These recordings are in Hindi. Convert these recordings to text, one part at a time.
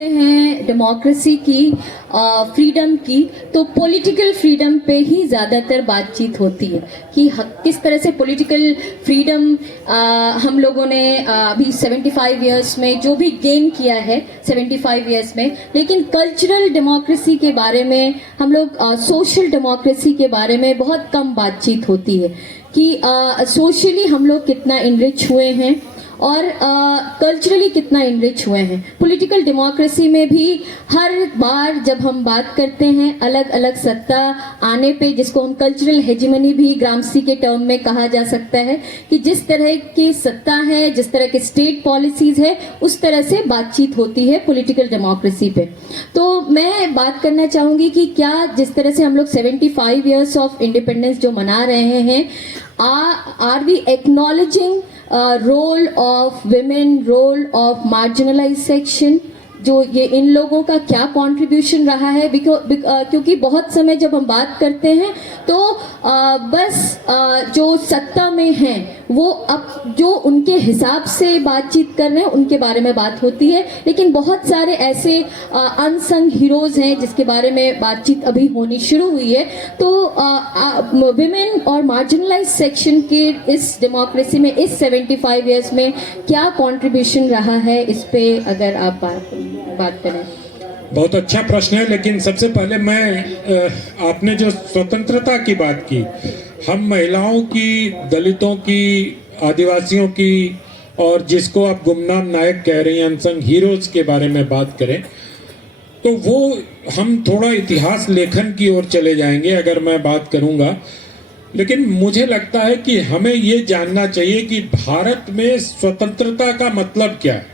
हैं डेमोक्रेसी की, फ्रीडम की, तो पॉलिटिकल फ्रीडम पे ही ज़्यादातर बातचीत होती है कि किस तरह से पॉलिटिकल फ्रीडम हम लोगों ने अभी 75 इयर्स में जो भी गेन किया है 75 इयर्स में, लेकिन कल्चरल डेमोक्रेसी के बारे में हम लोग, सोशल डेमोक्रेसी के बारे में बहुत कम बातचीत होती है कि सोशली हम लोग कितना इनरिच हुए हैं और कल्चरली कितना इनरिच हुए हैं। पॉलिटिकल डेमोक्रेसी में भी हर बार जब हम बात करते हैं अलग अलग सत्ता आने पे, जिसको हम कल्चरल हेजिमनी भी ग्रामसी के टर्म में कहा जा सकता है, कि जिस तरह की सत्ता है, जिस तरह के स्टेट पॉलिसीज है, उस तरह से बातचीत होती है पॉलिटिकल डेमोक्रेसी पे। तो मैं बात करना चाहूँगी कि क्या जिस तरह से हम लोग 75 ईयर्स ऑफ इंडिपेंडेंस जो मना रहे हैं, are we acknowledging role of women, role of marginalized section, जो ये इन लोगों का क्या कंट्रीब्यूशन रहा है? क्योंकि बहुत समय जब हम बात करते हैं तो बस जो सत्ता में हैं वो अब जो उनके हिसाब से बातचीत कर रहे हैं उनके बारे में बात होती है, लेकिन बहुत सारे ऐसे अनसंग हीरोज हैं जिसके बारे में बातचीत अभी होनी शुरू हुई है। तो विमेन और मार्जिनलाइज सेक्शन के इस डेमोक्रेसी में इस 75 ईयर्स में क्या कंट्रीब्यूशन रहा है, इस पे अगर आप बात करें। बहुत अच्छा प्रश्न है, लेकिन सबसे पहले मैं आपने जो स्वतंत्रता की बात की, हम महिलाओं की, दलितों की, आदिवासियों की, और जिसको आप गुमनाम नायक कह रही हैं, अनसंग हीरोज के बारे में बात करें तो वो हम थोड़ा इतिहास लेखन की ओर चले जाएंगे अगर मैं बात करूंगा। लेकिन मुझे लगता है कि हमें ये जानना चाहिए कि भारत में स्वतंत्रता का मतलब क्या है।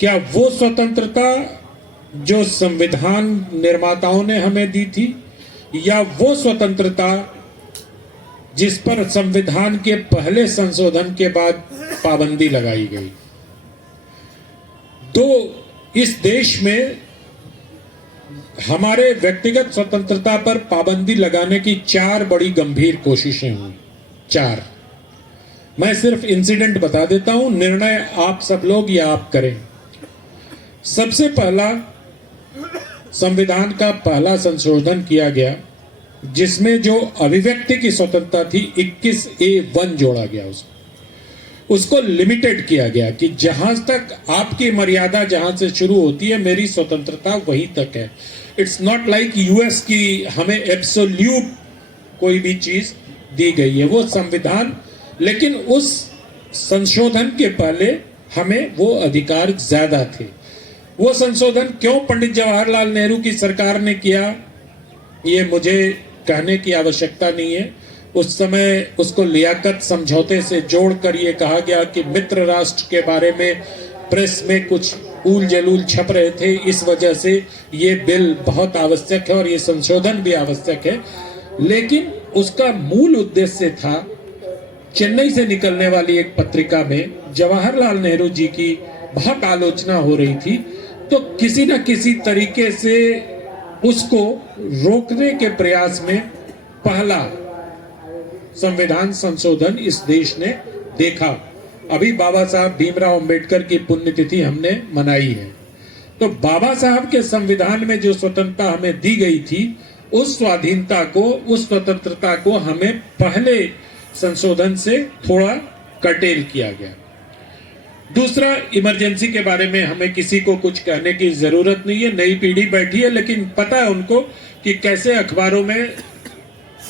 क्या वो स्वतंत्रता जो संविधान निर्माताओं ने हमें दी थी, या वो स्वतंत्रता जिस पर संविधान के पहले संशोधन के बाद पाबंदी लगाई गई? तो इस देश में हमारे व्यक्तिगत स्वतंत्रता पर पाबंदी लगाने की 4 बड़ी गंभीर कोशिशें हुई। 4 मैं सिर्फ इंसिडेंट बता देता हूं, निर्णय आप सब लोग या आप करें। सबसे पहला, संविधान का पहला संशोधन किया गया जिसमें जो अभिव्यक्ति की स्वतंत्रता थी 21A1 जोड़ा गया, उसको लिमिटेड किया गया कि जहां तक आपकी मर्यादा जहां से शुरू होती है, मेरी स्वतंत्रता वहीं तक है। इट्स नॉट लाइक यूएस की हमें एब्सोल्यूट कोई भी चीज दी गई है, वो संविधान। लेकिन उस संशोधन के पहले हमें वो अधिकार ज्यादा थे। वो संशोधन क्यों पंडित जवाहरलाल नेहरू की सरकार ने किया, ये मुझे कहने की आवश्यकता नहीं है। उस समय उसको लियाकत समझौते से जोड़कर ये कहा गया कि मित्र राष्ट्र के बारे में प्रेस में कुछ ऊल जलूल छप रहे थे, इस वजह से ये बिल बहुत आवश्यक है और ये संशोधन भी आवश्यक है। लेकिन उसका मूल उद्देश्य था, चेन्नई से निकलने वाली एक पत्रिका में जवाहरलाल नेहरू जी की बहुत आलोचना हो रही थी, तो किसी न किसी तरीके से उसको रोकने के प्रयास में पहला संविधान संशोधन इस देश ने देखा। अभी बाबा साहब भीमराव अंबेडकर की पुण्यतिथि हमने मनाई है, तो बाबा साहब के संविधान में जो स्वतंत्रता हमें दी गई थी, उस स्वाधीनता को, उस स्वतंत्रता को हमें पहले संशोधन से थोड़ा कर्टेल किया गया। दूसरा, इमरजेंसी के बारे में हमें किसी को कुछ कहने की जरूरत नहीं है। नई पीढ़ी बैठी है, लेकिन पता है उनको कि कैसे अखबारों में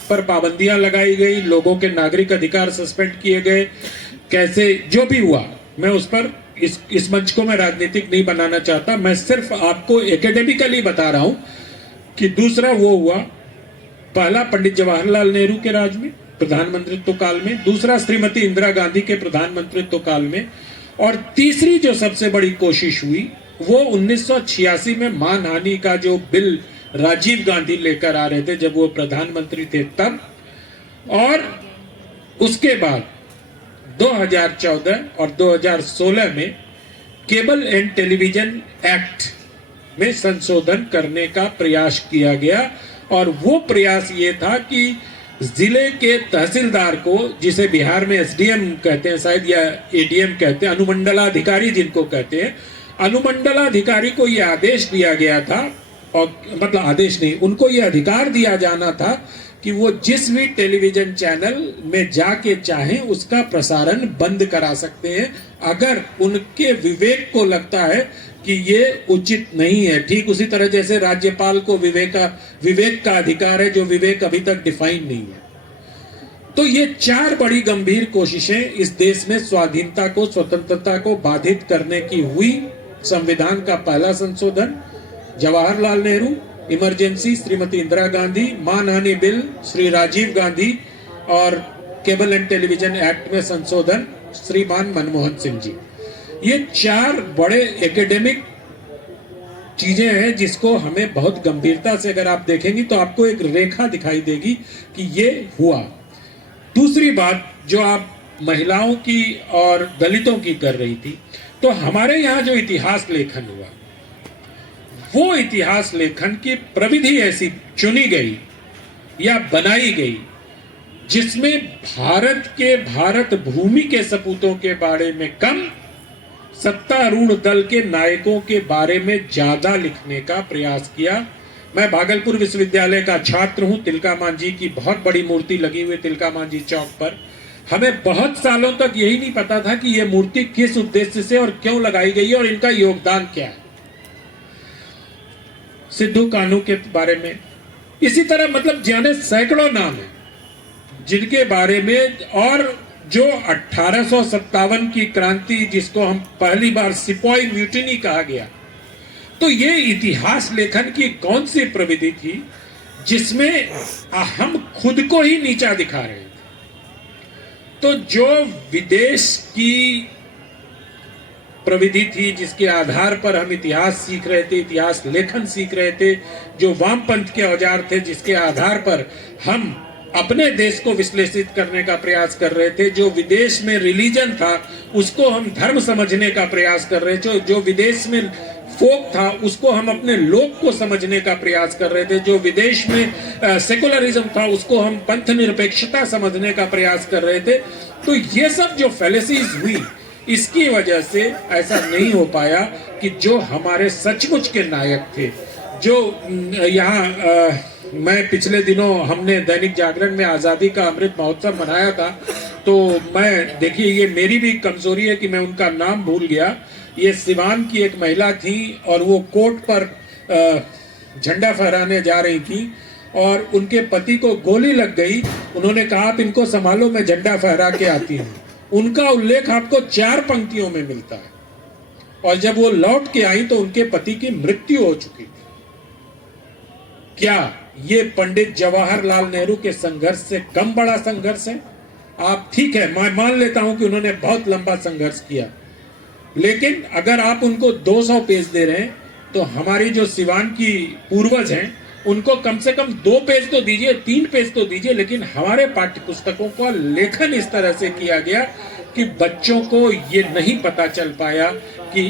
पर पाबंदियां लगाई गई, लोगों के नागरिक अधिकार सस्पेंड किए गए, कैसे जो भी हुआ। मैं उस पर इस मंच को मैं राजनीतिक नहीं बनाना चाहता, मैं सिर्फ आपको एकेडमिकली बता रहा हूं कि दूसरा वो हुआ, पहला पंडित जवाहरलाल नेहरू के राज में, प्रधानमंत्रित्व काल में, दूसरा श्रीमती इंदिरा गांधी के प्रधानमंत्रित्व काल में, और तीसरी जो सबसे बड़ी कोशिश हुई वो 1986 में मानहानि का जो बिल राजीव गांधी लेकर आ रहे थे जब वो प्रधानमंत्री थे तब, और उसके बाद 2014 और 2016 में केबल एंड टेलीविजन एक्ट में संशोधन करने का प्रयास किया गया। और वो प्रयास ये था कि जिले के तहसीलदार को, जिसे बिहार में एसडीएम कहते हैं शायद, या एडीएम कहते हैं, अनुमंडलाधिकारी जिनको कहते हैं, अनुमंडलाधिकारी को यह आदेश दिया गया था, और मतलब आदेश नहीं, उनको यह अधिकार दिया जाना था कि वो जिस भी टेलीविजन चैनल में जाके चाहें उसका प्रसारण बंद करा सकते हैं, अगर उनके विवेक को लगता है कि ये उचित नहीं है। ठीक उसी तरह जैसे राज्यपाल को विवेक का अधिकार है, जो विवेक अभी तक डिफाइन नहीं है। तो ये 4 बड़ी गंभीर कोशिशें इस देश में स्वाधीनता को, स्वतंत्रता को बाधित करने की हुई। संविधान का पहला संशोधन, जवाहरलाल नेहरू, इमरजेंसी श्रीमती इंदिरा गांधी, मानहानि बिल श्री राजीव गांधी, और केबल एंड टेलीविजन एक्ट में संशोधन श्रीमान मनमोहन सिंह जी। ये 4 बड़े एकेडमिक चीजें हैं जिसको हमें बहुत गंभीरता से अगर आप देखेंगी तो आपको एक रेखा दिखाई देगी कि ये हुआ। दूसरी बात जो आप महिलाओं की और दलितों की कर रही थी, तो हमारे यहाँ जो इतिहास लेखन हुआ, वो इतिहास लेखन की प्रविधि ऐसी चुनी गई या बनाई गई जिसमें भारत भूमि के सपूतों के बारे में कम, सत्तारूढ़ दल के नायकों के बारे में ज्यादा लिखने का प्रयास किया। मैं भागलपुर विश्वविद्यालय का छात्र हूं। तिलका मांझी की बहुत बड़ी मूर्ति लगी हुई तिलका मांझी चौक पर। हमें बहुत सालों तक यही नहीं पता था कि यह मूर्ति किस उद्देश्य से और क्यों लगाई गई है और इनका योगदान क्या है। सिद्धू कान्हू के बारे में इसी तरह मतलब जाने सैकड़ों नाम है जिनके बारे में, और जो 1857 की क्रांति जिसको हम पहली बार सिपाही म्यूटिनी कहा गया, तो ये इतिहास लेखन की कौन सी प्रविधि थी जिसमें हम खुद को ही नीचा दिखा रहे थे। तो जो विदेश की प्रविधि थी जिसके आधार पर हम इतिहास सीख रहे थे, इतिहास लेखन सीख रहे थे, जो वामपंथ के औजार थे जिसके आधार पर हम अपने देश को विश्लेषित करने का प्रयास कर रहे थे, जो विदेश में रिलीजन था उसको हम धर्म समझने का प्रयास कर रहे थे, जो विदेश में फोक था उसको हम अपने लोक को समझने का प्रयास कर रहे थे, जो विदेश में सेकुलरिज्म था उसको हम पंथ निरपेक्षता समझने का प्रयास कर रहे थे। तो ये सब जो फैलेसीज हुई, इसकी वजह से ऐसा नहीं हो पाया कि जो हमारे सचमुच के नायक थे, जो यहाँ मैं पिछले दिनों हमने दैनिक जागरण में आज़ादी का अमृत महोत्सव मनाया था, तो मैं देखिए ये मेरी भी कमजोरी है कि मैं उनका नाम भूल गया। ये सिवान की एक महिला थी और वो कोर्ट पर झंडा फहराने जा रही थी और उनके पति को गोली लग गई। उन्होंने कहा आप इनको संभालो, मैं झंडा फहरा के आती हूँ। उनका उल्लेख आपको 4 पंक्तियों में मिलता है, और जब वो लौट के आई तो उनके पति की मृत्यु हो चुकी थी। क्या ये पंडित जवाहरलाल नेहरू के संघर्ष से कम बड़ा संघर्ष है? आप ठीक है, मैं मान लेता हूं कि उन्होंने बहुत लंबा संघर्ष किया, लेकिन अगर आप उनको 200 पेज दे रहे हैं तो हमारी जो सिवान की पूर्वज हैं उनको कम से कम 2 पेज तो दीजिए, 3 पेज तो दीजिए। लेकिन हमारे पाठ्य पुस्तकों का लेखन इस तरह से किया गया कि बच्चों को ये नहीं पता चल पाया कि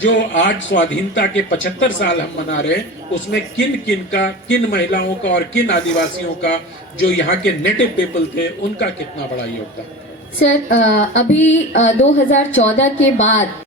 जो आज स्वाधीनता के 75 साल हम मना रहे हैं उसमें किन महिलाओं का और किन आदिवासियों का, जो यहाँ के नेटिव पीपल थे, उनका कितना बड़ा योगदान। सर, अभी 2014 के बाद